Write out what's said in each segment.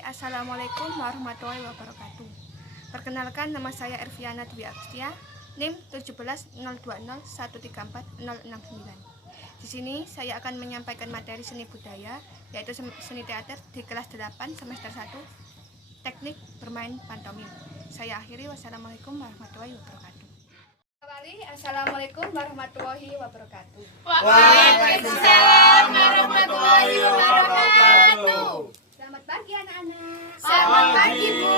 Assalamualaikum warahmatullahi wabarakatuh. Perkenalkan, nama saya Erviana Dwi Agustia, NIM 17001340069. Di sini saya akan menyampaikan materi seni budaya, yaitu seni teater di kelas 8 semester 1, teknik bermain pantomim. Saya akhiri, wassalamualaikum warahmatullahi wabarakatuh. Assalamualaikum warahmatullahi wabarakatuh. Waalaikumsalam warahmatullahi wabarakatuh. Selamat pagi anak-anak. Selamat pagi, Bu.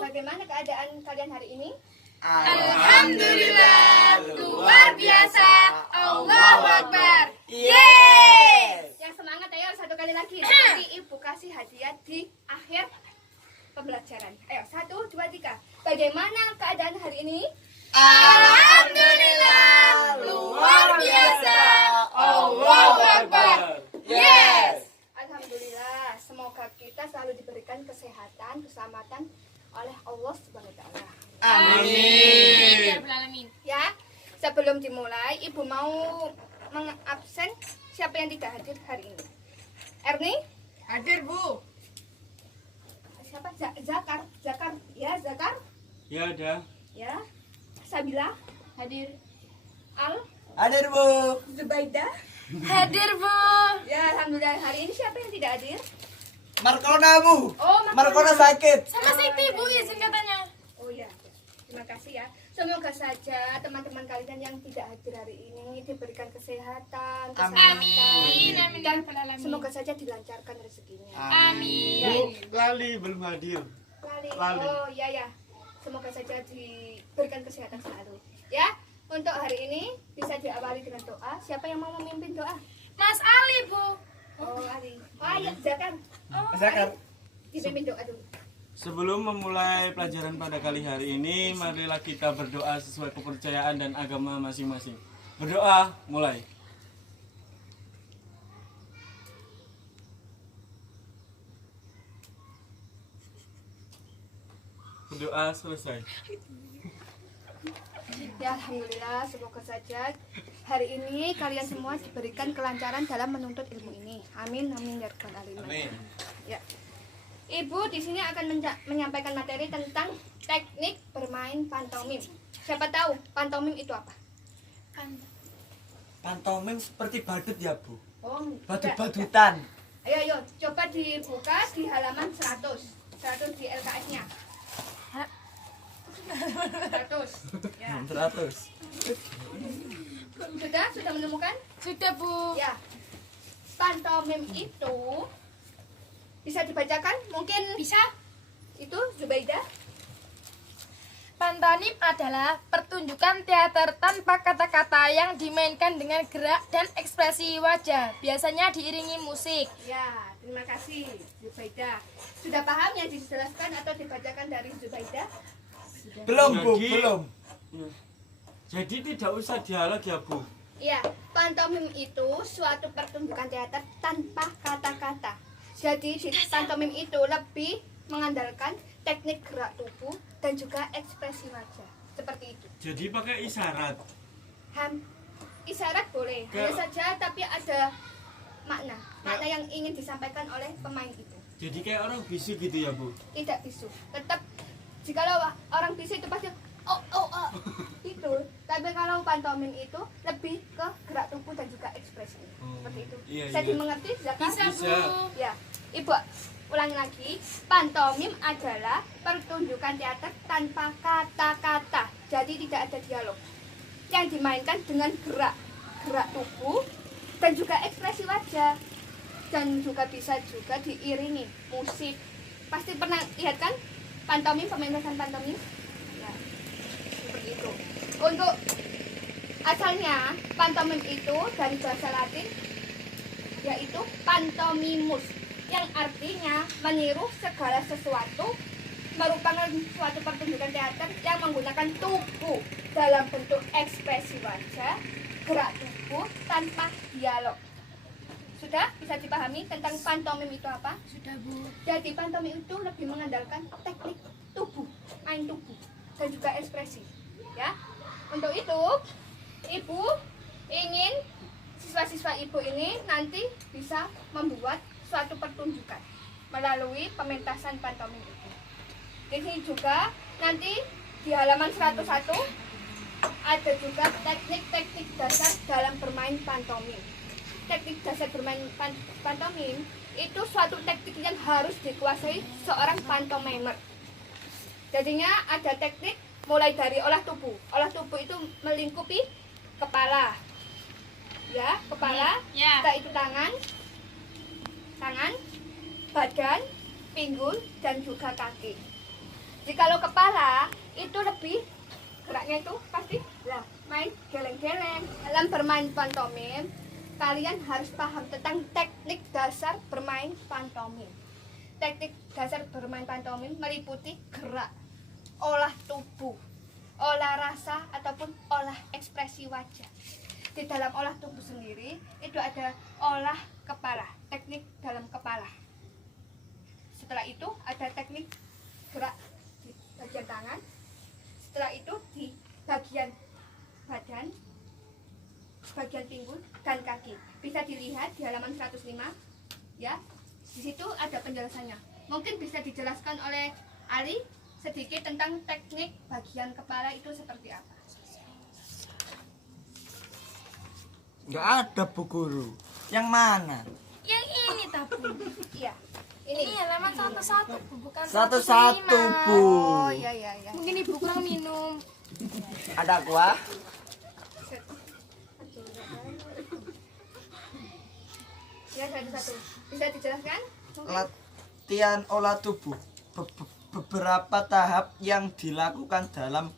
Bagaimana keadaan kalian hari ini? Alhamdulillah, luar biasa. Allahu Akbar. Yes. Yang semangat ayo satu kali lagi. Nanti Ibu kasih hadiah di akhir pembelajaran. Ayo 1, 2, 3. Bagaimana keadaan hari ini? Alhamdulillah, luar biasa. Allahu Akbar. Yes. Alhamdulillah, semoga kita selalu diberikan kesehatan, keselamatan oleh Allah Subhanahu wa taala. Amin. Ya, sebelum dimulai, Ibu mau mengabsen siapa yang tidak hadir hari ini. Erni? Hadir, Bu. Siapa? Zakar. Ya, Zakar. Ya ada. Ya. Sabila. Hadir. Al. Hadir, Bu. Zubaida. Hadir, Bu. Ya, alhamdulillah hari ini siapa yang tidak hadir? Markona, Bu. Oh, Markona sakit. Sama Siti, Bu, izin katanya. Oh ya. Terima kasih ya. Semoga saja teman-teman kalian yang tidak hadir hari ini diberikan kesehatan, keselamatan. Amin. Amin. Dan Ya Rabbal Alamin. semoga saja dilancarkan rezekinya. Amin. Bu, Lali belum hadir. Lali. Lali. Oh iya ya. Semoga saja diberikan kesehatan selalu. Ya. Untuk hari ini bisa diawali dengan doa. Siapa yang mau memimpin doa? Mas Ali, Bu. Oh, Ali. Oh, ya, Zakar. Zakar. Dipimpin doa dulu. Sebelum memulai pelajaran pada kali hari ini, marilah kita berdoa sesuai kepercayaan dan agama masing-masing. Berdoa, mulai. Berdoa selesai. Ya, alhamdulillah, semoga saja hari ini kalian semua diberikan kelancaran dalam menuntut ilmu ini. Amin, amin ya rabbal alamin. Amin. Ya. Ibu di sini akan menyampaikan materi tentang teknik bermain pantomim. Siapa tahu pantomim itu apa? Pantomim seperti badut ya, Bu. Oh, Badut-badutan. Ayo, coba dibuka di halaman 100. 100 di LKS-nya. 100. Ya. 100. Sudah menemukan? Sudah, Bu. Ya. Pantomim itu bisa dibacakan? Mungkin Bisa. itu Zubaida. Pantomim adalah pertunjukan teater tanpa kata-kata yang dimainkan dengan gerak dan ekspresi wajah. Biasanya diiringi musik. Ya, terima kasih Zubaida. Sudah paham yang dijelaskan atau dibacakan dari Zubaida? Belum, Bu, Jadi- belum. Jadi tidak usah dialog ya, Bu. Iya, pantomim itu suatu pertunjukan teater tanpa kata-kata. Jadi di pantomim itu lebih mengandalkan teknik gerak tubuh dan juga ekspresi wajah. Seperti itu. Jadi pakai isyarat. Isyarat boleh, hanya saja tapi ada makna yang ingin disampaikan oleh pemain itu. Jadi kayak orang bisu gitu ya, Bu. Tidak bisu. Tetap jikalau orang bisu itu pasti itu. Tapi kalau pantomim itu lebih ke gerak tubuh dan juga ekspresi. Seperti itu. Iya, Bisa iya. dimengerti, Zakar? Bisa, Bu. Bisa. Ya, Ibu ulangi lagi. Pantomim adalah pertunjukan teater tanpa kata-kata. Jadi tidak ada dialog. Yang dimainkan dengan gerak tubuh dan juga ekspresi wajah. Dan juga bisa juga diiringi musik. Pasti pernah lihat kan pantomim, pementasan pantomim? Ya, seperti itu. Untuk asalnya pantomim itu dari bahasa Latin yaitu pantomimus, yang artinya meniru segala sesuatu, merupakan suatu pertunjukan teater yang menggunakan tubuh dalam bentuk ekspresi wajah, gerak tubuh tanpa dialog. Sudah bisa dipahami tentang pantomim itu apa? Sudah, Bu. Jadi pantomim itu lebih mengandalkan teknik tubuh, main tubuh dan juga ekspresi. Ya, untuk itu Ibu ingin siswa-siswa Ibu ini nanti bisa membuat suatu pertunjukan. melalui pementasan pantomim itu. Di sini juga nanti di halaman 101 ada juga teknik-teknik dasar dalam bermain pantomim. Teknik dasar bermain pantomim itu suatu teknik yang harus dikuasai seorang pantomimer. Jadinya ada teknik mulai dari olah tubuh. Olah tubuh itu melingkupi kepala, ya, kepala, Ya. setelah itu tangan, badan, pinggul, dan juga kaki. Jikalau kepala itu lebih geraknya itu pasti lah main geleng-geleng. Dalam bermain pantomim, kalian harus paham tentang teknik dasar bermain pantomim. Teknik dasar bermain pantomim meliputi gerak, olah tubuh, olah rasa ataupun olah ekspresi wajah. Di dalam olah tubuh sendiri itu ada olah kepala, teknik dalam kepala. Setelah itu ada teknik gerak di bagian tangan. Setelah itu di bagian badan, bagian pinggul dan kaki. Bisa dilihat di halaman 105 ya. Di situ ada penjelasannya. Mungkin bisa dijelaskan oleh Ali sedikit tentang teknik bagian kepala itu seperti apa. Nggak ada Bu Guru. Yang mana? Yang ini tapi. Iya. Ini Ini. halaman 101 Bu, bukan 101 105. Bu. Oh iya iya iya. Mungkin Ibu kurang minum. Ada kuah? Ya satu-satu. Bisa dijelaskan? Mungkin? Latihan olah tubuh. Beberapa tahap yang dilakukan dalam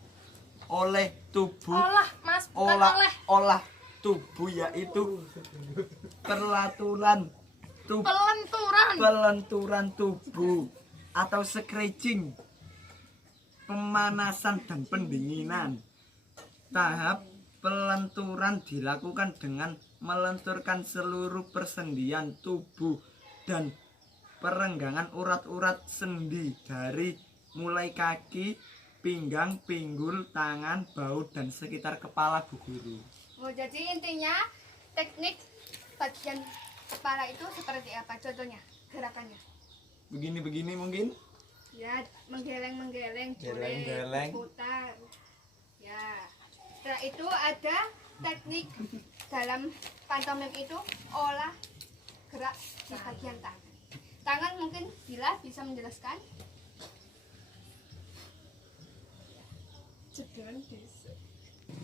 oleh tubuh. Olah, Mas, bukan oleh. Olah tubuh yaitu pelenturan tubuh. Pelenturan. Pelenturan tubuh atau stretching, pemanasan dan pendinginan. Tahap pelenturan dilakukan dengan melenturkan seluruh persendian tubuh dan perenggangan urat-urat sendi dari mulai kaki, pinggang, pinggul, tangan, bahu, dan sekitar kepala Bu Guru. Oh, jadi intinya teknik bagian kepala itu seperti apa? Contohnya, gerakannya. Begini-begini mungkin? Ya, menggeleng-menggeleng, Geleng-geleng. putar. Ya. Setelah itu ada teknik dalam pantomim itu olah gerak di bagian tangan. Tangan mungkin Bila bisa menjelaskan.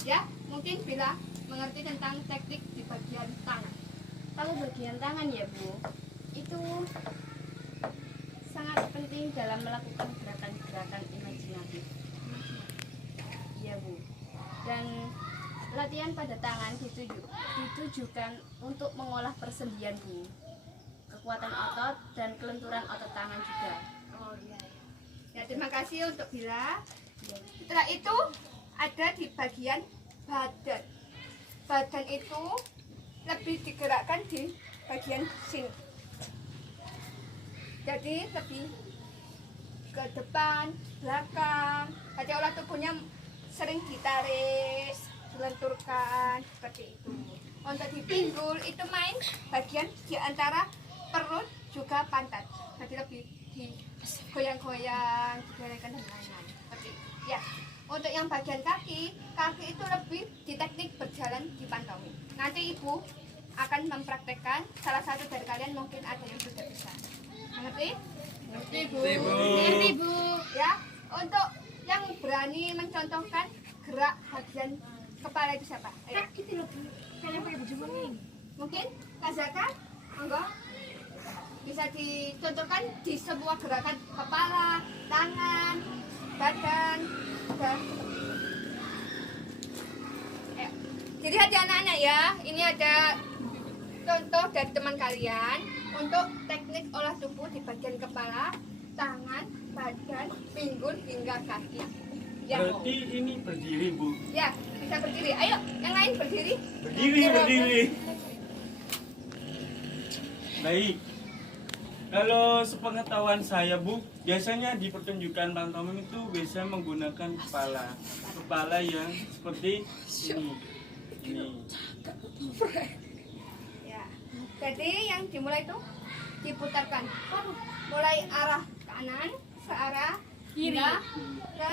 Ya, mungkin Bila mengerti tentang teknik di bagian tangan. Kalau bagian tangan ya Bu, itu sangat penting dalam melakukan gerakan-gerakan imajinatif. Iya Bu. Dan latihan pada tangan ditujukan untuk mengolah persendian Bu, kekuatan otot dan kelenturan otot tangan juga. Oh iya. Ya, terima kasih untuk Bila. Setelah itu ada di bagian badan. Badan itu lebih digerakkan di bagian sini. Jadi lebih ke depan, belakang. Jadi olah tubuhnya sering ditarik, dilenturkan seperti itu. Untuk di pinggul itu main bagian di antara perut juga pantat. Jadi lebih digoyang-goyang, digerakkan dan lain-lain. Seperti itu. Ya. Untuk yang bagian kaki itu lebih di teknik berjalan di pantomim. Nanti Ibu akan mempraktekkan, salah satu dari kalian mungkin ada yang sudah bisa. Mengerti? Mengerti Bu. Ya, untuk yang berani mencontohkan gerak bagian kepala itu siapa? Ayo. Itu loh, kalian pakai baju kuning. Mungkin Kak Zaka, monggo. Bisa dicontohkan di sebuah gerakan kepala, tangan, badan, dan jadi hati anak-anak ya, ini ada contoh dari teman kalian untuk teknik olah tubuh di bagian kepala, tangan, badan, pinggul hingga kaki. Ya, Berarti ini berdiri, Bu. ya bisa berdiri. Ayo, yang lain berdiri. Berdiri. Baik. Kalau sepengetahuan saya, Bu, biasanya di pertunjukan pantomim itu biasa menggunakan kepala yang seperti ini. Ya. Jadi yang dimulai itu diputarkan mulai arah kanan ke arah Kiri. ke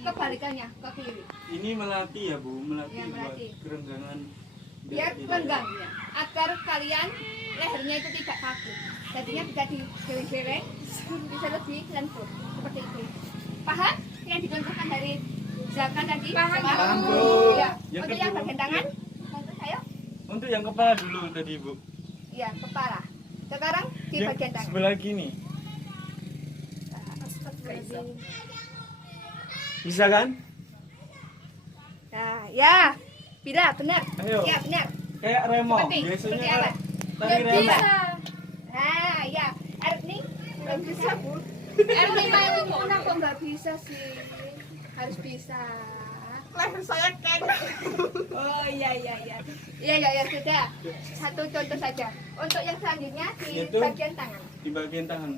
kebalikannya ke kiri. Ini melatih ya Bu, melatih, Ya, melatih. buat kerenggangan Biar tidak- renggang agar kalian lehernya itu tidak kaku. Jadinya bisa digeleng-geleng, bisa lebih lentur seperti itu. Paham? Yang dicontohkan dari Zaka tadi? Paham, Paham, Bu. Ya. Yang Untuk yang kedua. bagian tangan, monggo ayo. Untuk yang kepala dulu tadi Bu. Ya, kepala. Sekarang di Yang bagian tangan. sebelah gini. Bisa kan? Nah, ya. Bila benar. Ayo. Ya, benar. Kayak remo. Seperti Biasanya apa? tari remo. Bisa. Nah, ya. Erni belum bisa, Bu. Erni main pun kok nggak bisa sih. Harus bisa. Leher saya keng. Oh iya iya iya. Iya iya ya, sudah. Satu contoh saja. Untuk yang selanjutnya di Yaitu? bagian tangan. Di bagian tangan.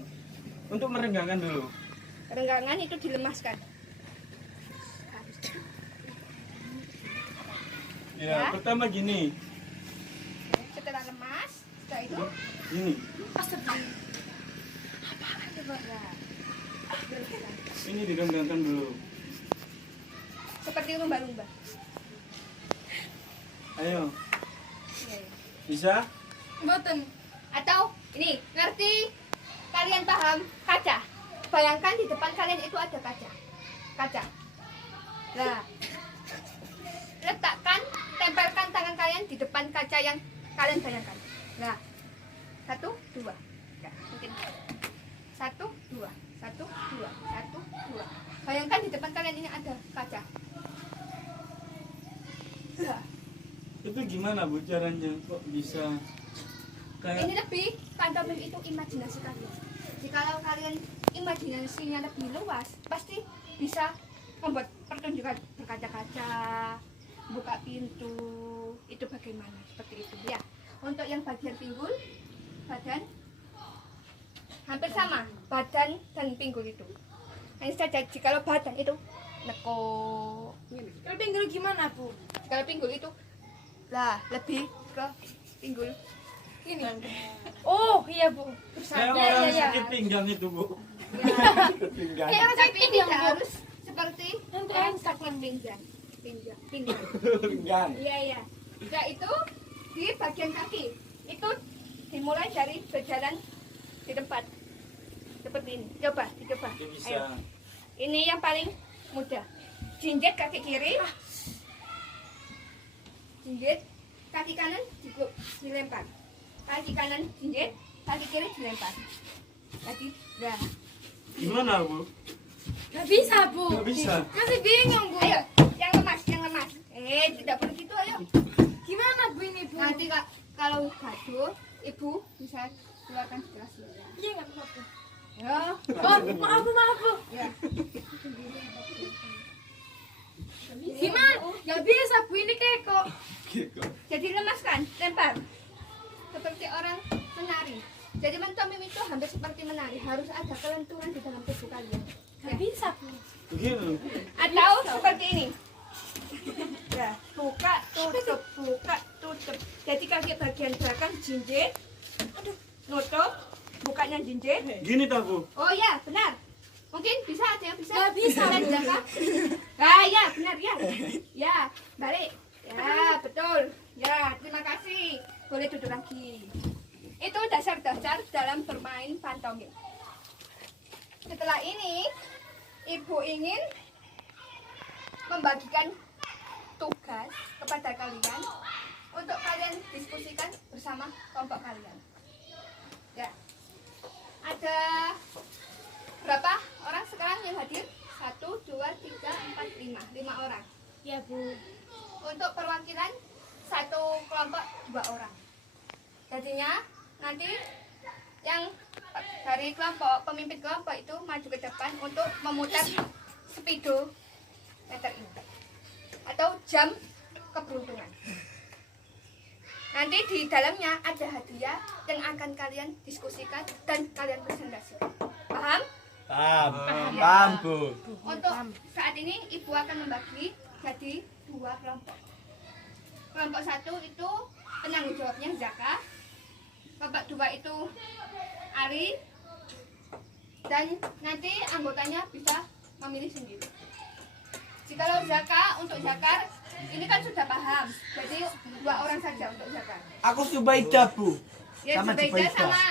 Untuk merenggangkan dulu. Renggangan itu dilemaskan. Ya, Ya. pertama gini. Setelah lemas, setelah itu Gini. Ini direnggangkan dulu. seperti lumba-lumba. Ayo. Iya, iya. Bisa? Mboten. Atau ini ngerti? Kalian paham kaca? Bayangkan di depan kalian itu ada kaca. Kaca. Nah, letakkan, tempelkan tangan kalian di depan kaca yang kalian bayangkan. Nah, 1, 2. Ya, mungkin 1, 2, 1, 2, 1, 2. Bayangkan di depan kalian ini ada kaca. Nah, Itu gimana Bu caranya? Kok bisa kayak ini lebih pantomim itu imajinasi kalian. Jikalau kalian imajinasinya lebih luas, pasti bisa membuat pertunjukan berkaca-kaca, buka pintu, itu bagaimana seperti itu ya. Untuk yang bagian pinggul, badan hampir sama, badan dan pinggul itu. Hanya saja jikalau badan itu nekuk, Kalau pinggul gimana, Bu? kalau pinggul itu lah lebih ke pinggul Gini. Oh, iya, Bu. kayak Ya, orang ya, ya. sakit pinggang itu Bu. Pinggang. Kayak orang sakit tapi pinggang, tidak Bu. harus seperti Yang orang enak, sakit pinggang. Pinggang. Pinggang. Iya iya. Nah itu di bagian kaki itu dimulai dari berjalan di tempat seperti ini. Coba, dicoba. Itu bisa. Ayo. Ini yang paling mudah. Jinjit kaki kiri. Jinjit kaki kanan dilempar. Kaki kanan jinjit, kaki kiri dilempar. Tadi, dah. Gimana Bu? Gak bisa, Bu. Gak bisa. Masih bingung, Bu. Ayo, yang lemas, yang lemas. Tidak perlu gitu, ayo. Gimana, Bu, ini, Bu? Nanti kalau gaduh, ibu bisa keluarkan gelas. Iya, nggak apa-apa, Bu. Ya. Oh, maaf, Bu, maaf, Bu. Ya. Gimana? Gak bisa, Bu. Ini kayak kok. Gitu. Jadi lemaskan, lempar. Seperti orang menari. Jadi pantomim itu hampir seperti menari, harus ada kelenturan di dalam tubuh kalian. Gak bisa, Bu. Begini. Atau seperti ini. Ya, buka, tutup. Jadi kaki bagian belakang jinjit, nutup, bukanya jinjit. Gini tak Bu? Oh ya, benar. Mungkin bisa ada yang bisa. Nggak bisa. Bisa Zaka? Ah ya, benar ya. Ya, balik. Ya, betul. Ya, terima kasih. Boleh duduk lagi. Itu dasar-dasar dalam bermain pantomim. Setelah ini, Ibu ingin membagikan tugas kepada kalian untuk kalian diskusikan bersama kelompok kalian. Ya. Ada berapa orang sekarang yang hadir? 1, 2, 3, 4, 5. 5 orang. Ya, Bu. Untuk perwakilan satu kelompok 2 orang. Jadinya nanti yang dari kelompok, pemimpin kelompok itu maju ke depan untuk memutar speedometer ini atau jam keberuntungan. Nanti di dalamnya ada hadiah yang akan kalian diskusikan dan kalian presentasikan. Paham? Paham, Bu. Untuk saat ini ibu akan membagi jadi 2 kelompok. Kelompok 1 itu penanggung jawabnya Zaka. babak 2 itu Ari, dan nanti anggotanya bisa memilih sendiri. Jikalau untuk zakar ini kan sudah paham, jadi 2 orang saja untuk zakar. Aku Subaidah, Bu. Ya Sama Zubaidah Zubaidah. sama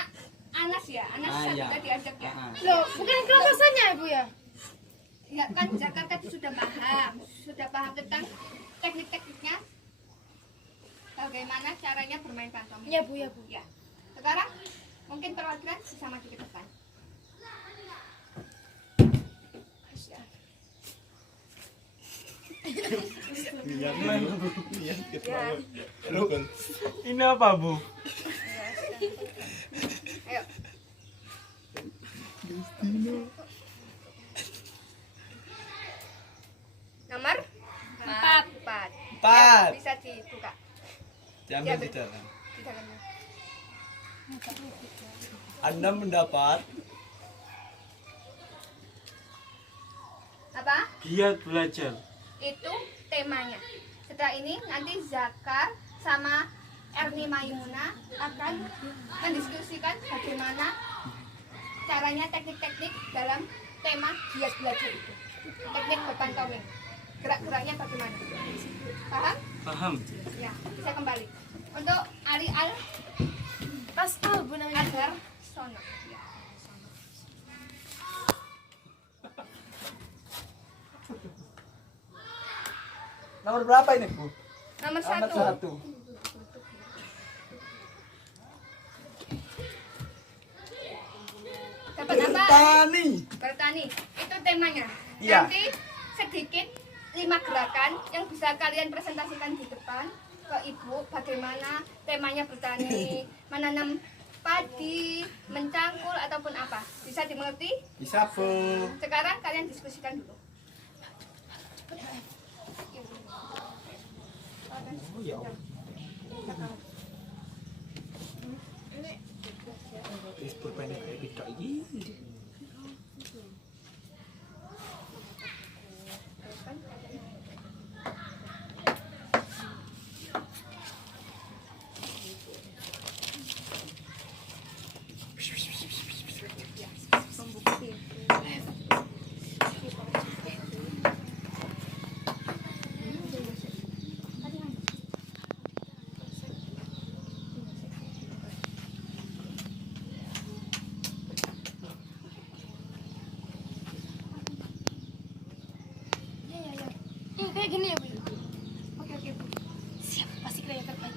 Anas ya, Anas Ah, bisa ya. diajak ya. Loh, bukan kelompoknya Ibu ya? Ya kan zakar tadi sudah paham tentang teknik-tekniknya, bagaimana caranya bermain pantomim. Iya Bu, ya Bu. Ya. Sekarang mungkin perwakilan bisa maju ke depan. Ini apa, Bu? Ayo. Nomor 4. 4. Bisa dibuka. Diambil di dalam. Di dalamnya. Anda mendapat Apa? Giat belajar. Itu temanya. Setelah ini nanti Zakar sama Erni Maimuna akan mendiskusikan bagaimana caranya teknik-teknik dalam tema giat belajar itu. Teknik berpantomim. Gerak-geraknya bagaimana? Paham? Paham? Ya, bisa kembali. Untuk Ari Al Tas tuh Bu namanya. Adhar Sono. Ya. nomor berapa ini, Bu? Nomor Nomor 1. 1. Dapat apa? Tani. Bertani. Itu temanya. Iya. Nanti sedikit 5 gerakan yang bisa kalian presentasikan di depan ke Ibu bagaimana temanya bertani, menanam padi, mencangkul ataupun apa. Bisa dimengerti? Bisa, Bu. Sekarang kalian diskusikan dulu. Oh, ya. Wis pulpen kayak gitu iki. Kayak gini ya Bu. Oke, oke, Bu. Siap, pasti kira yang terbaik.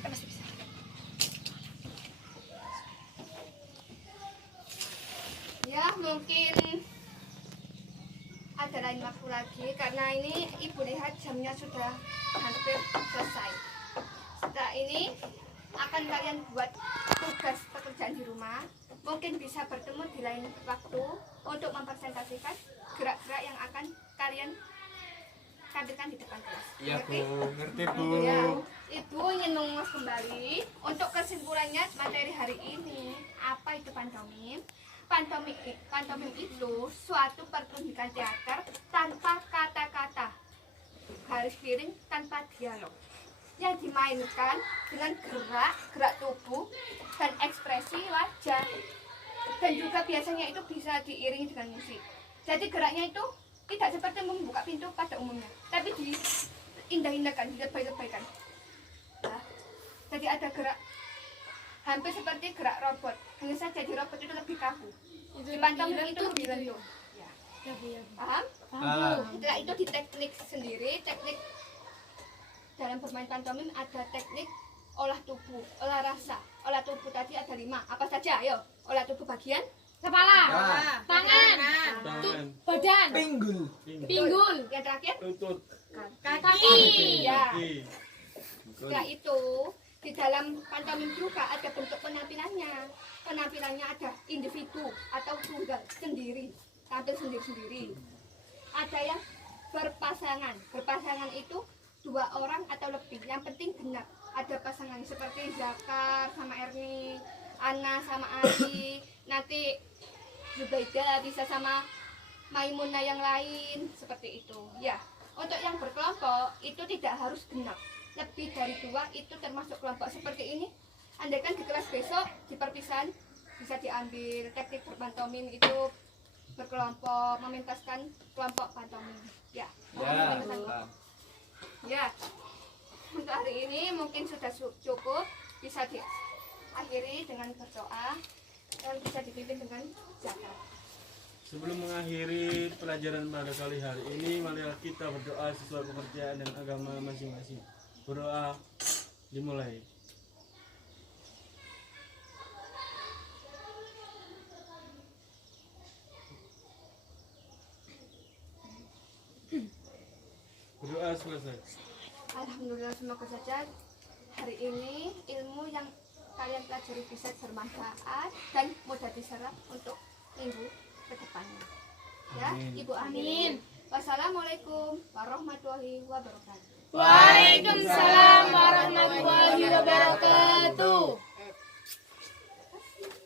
Kan pasti bisa. Ya, mungkin ada lain waktu lagi karena ini Ibu lihat jamnya sudah hampir selesai. Setelah ini akan kalian buat tugas pekerjaan di rumah. Mungkin bisa bertemu di lain waktu untuk mempresentasikan gerak-gerak yang akan kalian tampilkan di depan kelas. Iya, Bu. Ngerti, Bu. Ya, Ibu ingin mengulas kembali untuk kesimpulannya materi hari ini. Apa itu pantomim? Pantomim itu suatu pertunjukan teater tanpa kata-kata, garis miring tanpa dialog, yang dimainkan dengan gerak tubuh dan ekspresi wajah, dan juga biasanya itu bisa diiringi dengan musik. Jadi geraknya itu tidak seperti membuka pintu pada umumnya, tapi diindah-indahkan, dilebay-lebaykan. Nah, jadi ada gerak hampir seperti gerak robot, hanya saja di robot itu lebih kaku. Di pantomim itu lebih lentur. Ya. Ya Bu, ya Bu. Paham? Ah. Setelah itu di teknik sendiri, teknik dalam bermain pantomim ada teknik olah tubuh, olah rasa. Olah tubuh tadi ada 5. Apa saja? Ayo, olah tubuh bagian Kepala, Ah. tangan, Tangan, badan, Pinggul. pinggul, yang terakhir lutut, kaki. ya. kaki. Setelah itu di dalam pantomim juga ada bentuk penampilannya. Penampilannya ada individu atau tunggal sendiri, tampil sendiri-sendiri. Ada yang berpasangan. Berpasangan itu 2 orang atau lebih. Yang penting genap. Ada pasangan seperti Zakar sama Erni, Ana sama Ari, nanti Zubaidah bisa sama Maimunah yang lain, seperti itu. Ya, untuk yang berkelompok itu tidak harus genap. Lebih dari 2 itu termasuk kelompok seperti ini. andaikan di kelas besok di perpisahan bisa diambil teknik berpantomim itu berkelompok, mementaskan kelompok pantomim. Ya, Ya, mementaskan kelompok. Pak. Ya, untuk hari ini mungkin sudah cukup, bisa diakhiri dengan berdoa dan bisa dipimpin dengan zakat. Sebelum mengakhiri pelajaran pada kali hari ini, marilah kita berdoa sesuai kepercayaan dan agama masing-masing. Berdoa dimulai. Berdoa selesai. Alhamdulillah, semoga saja hari ini ilmu yang kalian pelajari bisa bermanfaat dan mudah diserap untuk minggu ke depannya. Ya, Amin. Ibu amin. Wassalamualaikum warahmatullahi wabarakatuh. Waalaikumsalam warahmatullahi wabarakatuh.